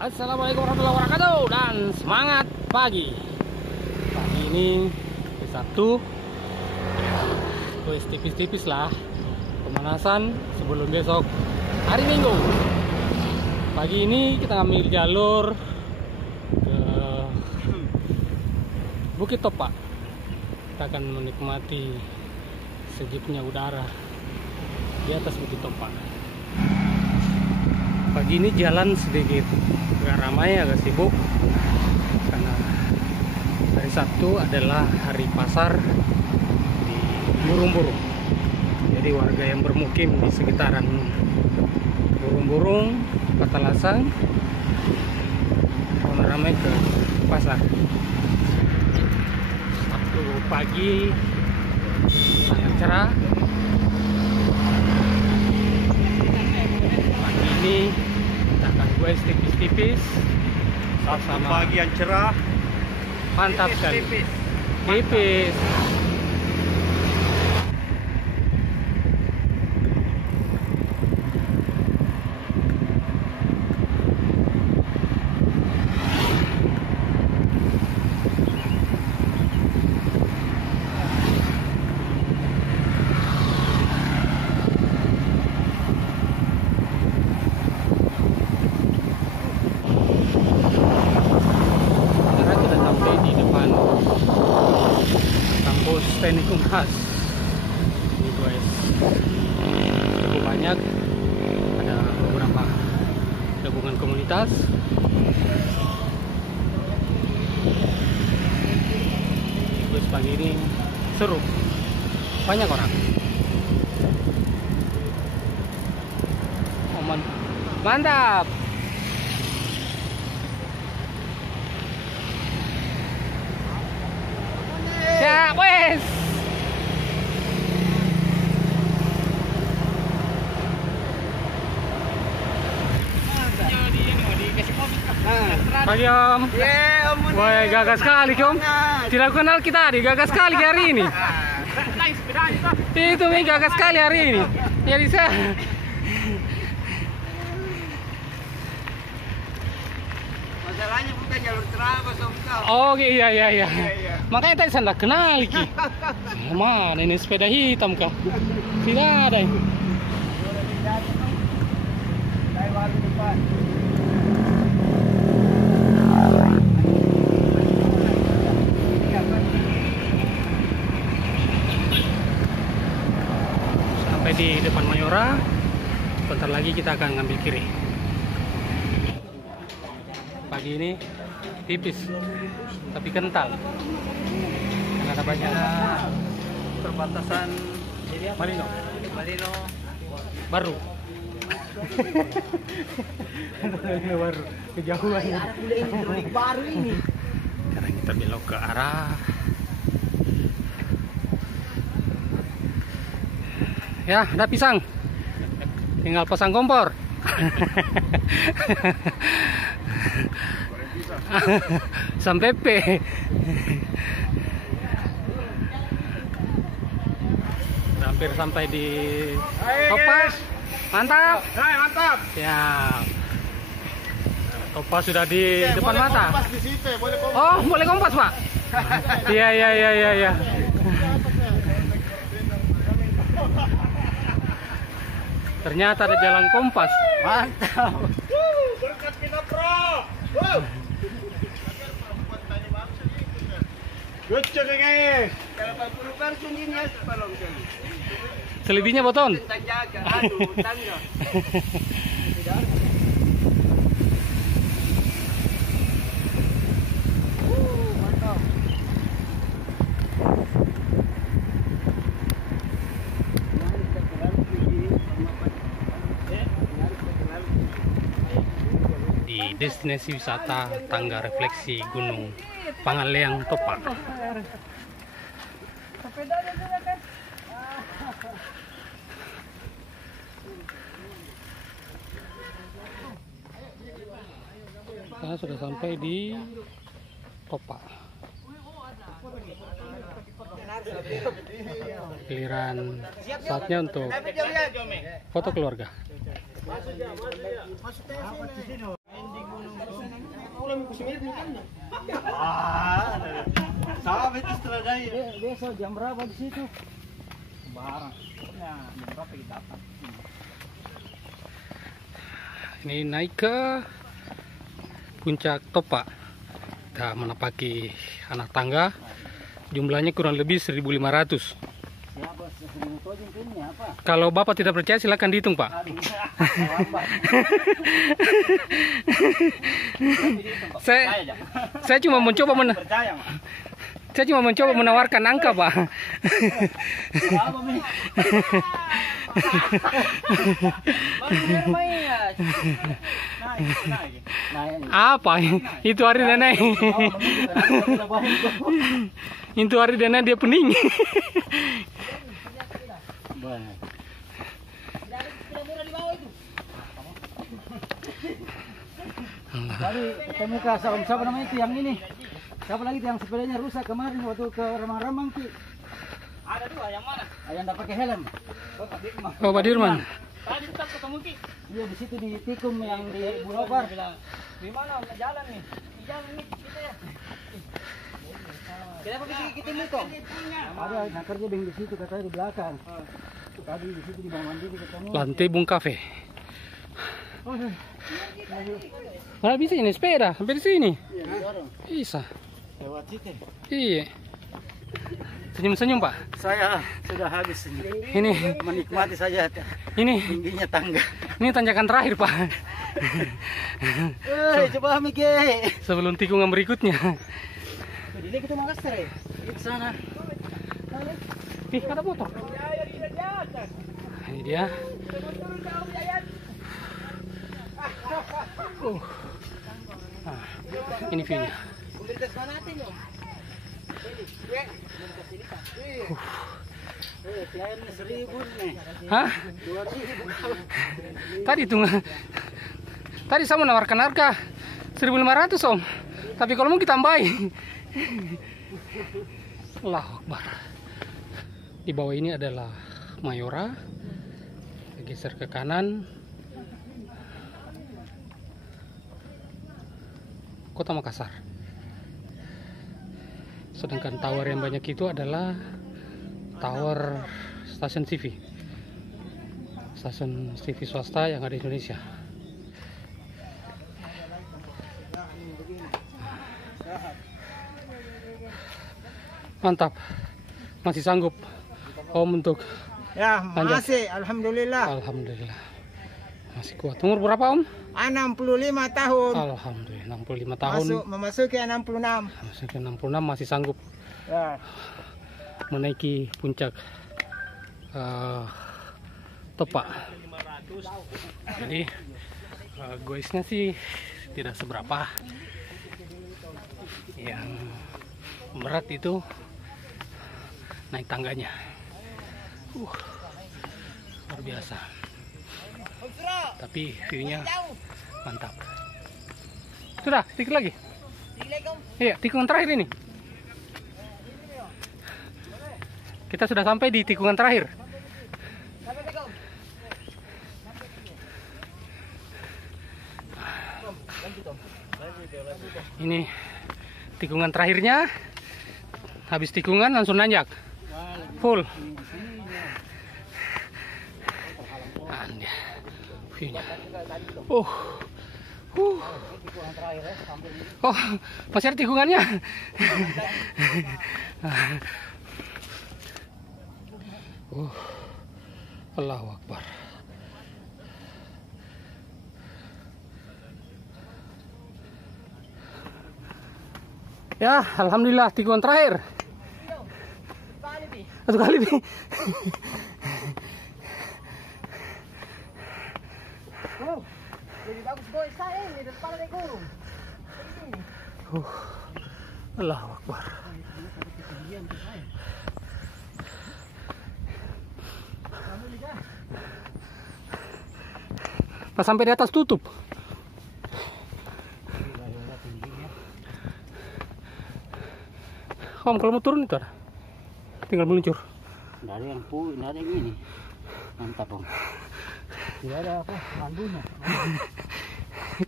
Assalamualaikum warahmatullahi wabarakatuh dan semangat pagi. Pagi ini hari Sabtu, tipis-tipis lah pemanasan sebelum besok hari Minggu. Pagi ini kita ambil jalur ke Bukit Topak. Kita akan menikmati sejuknya udara di atas Bukit Topak. Pagi ini jalan sedikit agak ramai, agak sibuk karena hari Sabtu adalah hari pasar di Burung-Burung. Jadi warga yang bermukim di sekitaran Burung-Burung, Patalasang ramai ke pasar. Sabtu pagi sangat cerah. Ini kita akan goes tipis-tipis sama pagi yang cerah, mantap sekali, tipis. Teknik Unhas ini guys, cukup banyak, ada beberapa gabungan komunitas. Guys, pagi ini seru, banyak orang. Oh, mantap. Siap, wes. Pagi Om. Wah, gagah sekali Om. Tidak kenal kita, gagah sekali hari ini. Itu nih gagah sekali hari ini. Jadi saya. masalahnya bukan jalur terabas Om. Oh iya. Makanya tadi saya tidak kenal Ki. Mana ini sepeda hitam kah? Tidak ada. Sampai di depan Mayora. Bentar lagi kita akan ngambil kiri. Pagi ini tipis tapi kental karena ada banyak Perbatasan Malino baru. Baru kejauhan baru ini. Sekarang kita belok ke arah ya, ada pisang, tinggal pasang kompor. Sampai P. Hampir sampai di Topas. Mantap. Mantap. Siap. Topas sudah di depan mata. Kompas di situ, boleh kompas. Oh, boleh kompas, Pak. Iya. Ternyata ada jalan kompas. Mantap. Berkat kita pro. Lucu guys. Kalau 40% ini ya sepalong kali. Selebihnya boton. Jaga, aduh, tangga. Mantap. Di destinasi wisata Tangga Refleksi Gunung Pangaleang Topak. Kita sudah sampai di Topak. Giliran saatnya untuk foto keluarga. Sama itu setelah dari. Besok jam berapa di situ? Barang. Pokoknya jam berapa kita dapat? Ini naik ke puncak Topa. Kita menapaki anak tangga. Jumlahnya kurang lebih 1.500. Siapa ini apa? Kalau Bapak tidak percaya silakan dihitung, Pak. Saya cuma mencoba saya cuma mencoba menawarkan angka, Pak. Apa? Itu hari dana. Itu hari dana dia pening. Tadi ketemu ke siapa namanya itu yang ini? Siapa lagi yang sepedanya rusak kemarin waktu ke Remang-Remang Ki? Ada dua, yang mana? Yang enggak pakai helm. Oh, Pak Dirman. Tadi tetap ketemu Ki. Iya, di situ di Tikum yang di Bulobar. Di mana jalan nih? Di jalan ini kita ya. Kenapa kita kok? Ada yang kerja di situ katanya di belakang. Tadi di situ di Bang Mandi ketemu. Lantai Bung Cafe. Mana bisa ini sepeda sampai di sini? Bisa. Lewat situ. Iya. Senyum-senyum, Pak. Saya sudah habis ini. Ini Menikmati saja ini tingginya tangga. ini tanjakan terakhir, Pak. Coba Mike. Sebelum tikungan berikutnya. Ini kita mau kasar ya? Di sana. Ih, ada motor. Ini dia. Nah, ini view-nya. Hah? Tadi saya menawarkan harga 1.500, Om. Tapi kalau mau kita tambahin. Allahu Akbar. Di bawah ini adalah Mayora. Geser ke kanan. Kota Makassar. Sedangkan tower yang banyak itu adalah tower stasiun TV. Stasiun TV swasta yang ada di Indonesia. Mantap. Masih sanggup Om untuk Ya, lanjut. masih alhamdulillah. Alhamdulillah. Masih kuat. Umur berapa, Om? 65 tahun. Alhamdulillah, 65 tahun. Memasuki 66. Masih ke 66 masih sanggup Ya. menaiki puncak Topa. Jadi goesnya sih tidak seberapa. Yang berat itu naik tangganya. Luar biasa. Tapi view-nya mantap. Sudah, tikung lagi. Iya, tikungan terakhir ini. Kita sudah sampai di tikungan terakhir. Ini tikungan terakhirnya. Habis tikungan langsung nanjak. Full. View-nya. Oh, masih ada tikungannya. Allahu Akbar. Ya, alhamdulillah tikungan terakhir. Satu kali, Bi. Jadi bagus boy saya ini depan ada gunung. Allahu Akbar. Pas sampai di atas tutup. Om, kalau mau turun itu ada. Tinggal meluncur. Nggak ada yang nggak ada yang ini. Mantap, Om. Tidak ada apa, pandunya.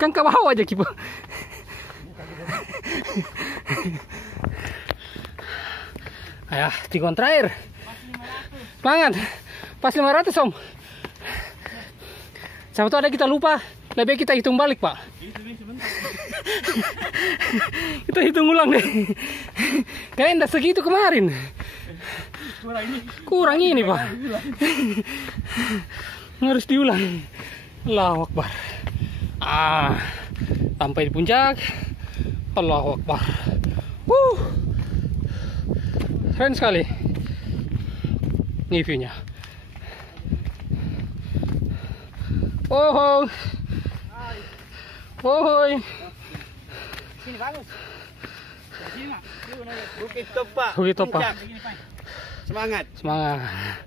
Kan ke bawah aja, Kipo. Ayah, tikon terakhir. Semangat. Pas 500, Om. Siapa tahu ada kita lupa. Lebih kita hitung balik, Pak. Kita hitung ulang deh. Kayaknya enggak segitu kemarin. Kurang ini, Pak. Harus diulang. Allahu Akbar. Sampai di puncak. Allahu Akbar. Keren sekali. Ini view-nya. Oh. Sini bagus. Sini mah. Bukit Topa. Bukit Topa. Puncak. Semangat. Semangat.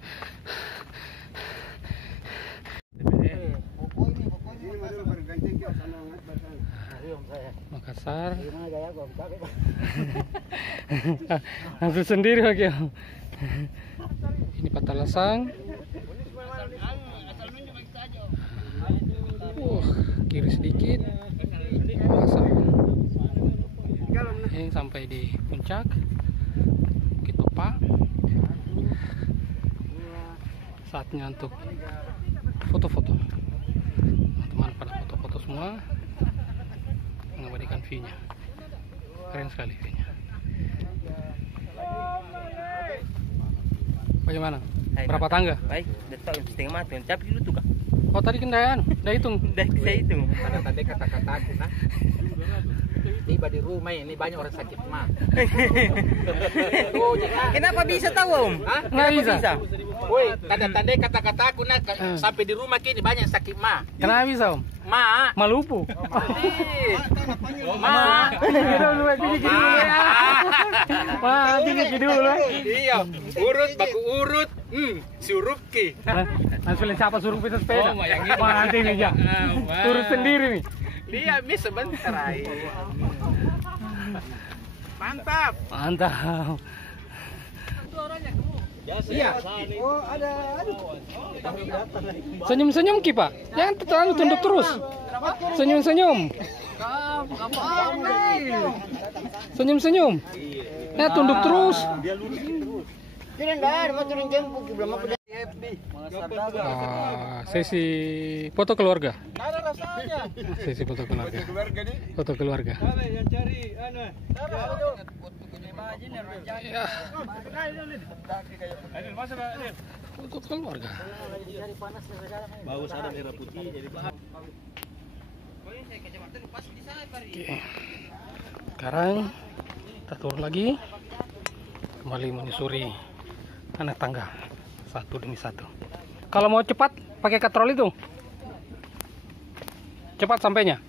Makassar. Langsung sendiri lagi. Ini Patalasang. Kiri sedikit. Makassar. Ini sampai di puncak Bukit Topa. Saatnya untuk foto-foto. Teman-teman pada foto-foto semua, mengabadikan view-nya. Keren sekali view-nya. Bagaimana? Berapa tangga? Baik, setengah mati. Tapi dulu tuh Kak. Oh tadi kendaraan, udah hitung. Udah saya hitung. Tadi kata-kata aku nah. Tiba di rumah ini banyak orang sakit mah. Kenapa bisa tahu Om? Nggak bisa. Woi, tanda-tanda kata-kata aku nah sampai di rumah kini banyak sakit mah. Kenapa bisa, Om? Ma. Malupu. Ma. Dulu. Iya, urut baku urut. Surup ki. Langsung siapa suruh bisa sepeda? Nanti nih ya. Urus sendiri nih. Dia mi sebentar aja. Mantap. Mantap. Iya. Oh, ada. Senyum-senyum Ki, Pak. Jangan terlalu tunduk terus. Senyum-senyum. Senyum-senyum. Nah, tunduk terus. Sesi foto keluarga. Sesi foto keluarga. Foto keluarga. Ya. Foto keluarga. Bagus ada merah putih jadi bahan. Oke. Sekarang kita turun lagi, kembali menyusuri anak tangga satu demi satu. Kalau mau cepat pakai katrol itu, cepat sampainya.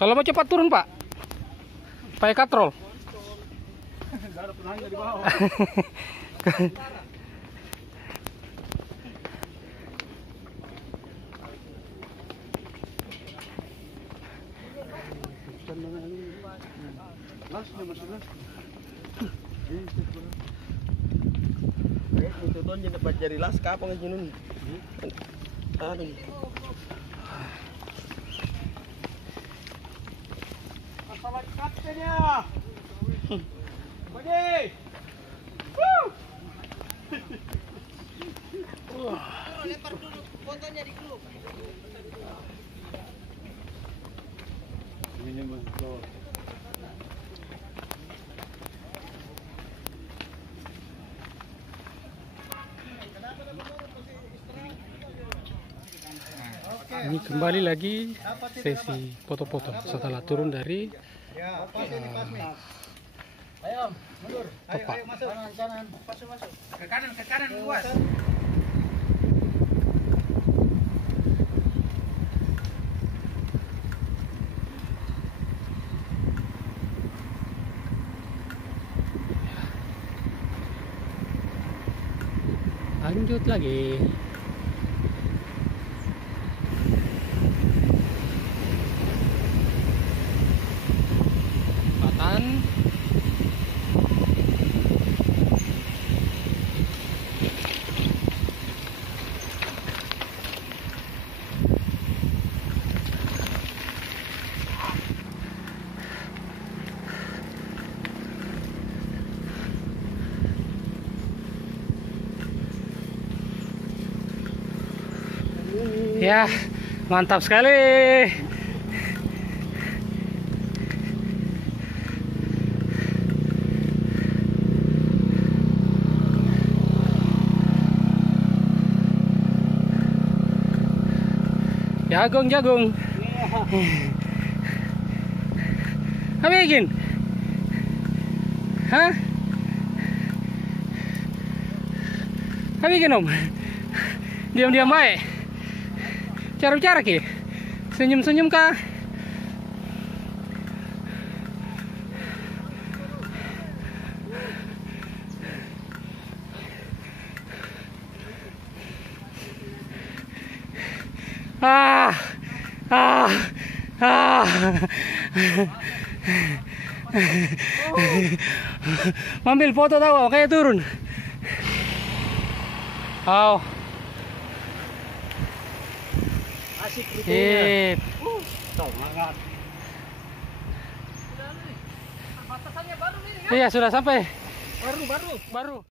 Kalau mau cepat turun Pak, pakai katrol. Itu tuh jadi dapat jari las kapang aja nun. Aduh. Masalah kaptennya. Bagi. Lempar dulu fotonya di grup. Ini kembali lagi sesi foto-foto setelah turun dari Topa. Ke kanan luas. Lanjut lagi. Patan. Ya, mantap sekali. Jagung. Apa bikin? Hah? Apa bikin om? Diam-diam baik. Cara-cara ki. Senyum-senyum kah? Ambil foto tahu kayak turun. Asik Sip. Semangat. Iya sudah sampai. Baru. Baru.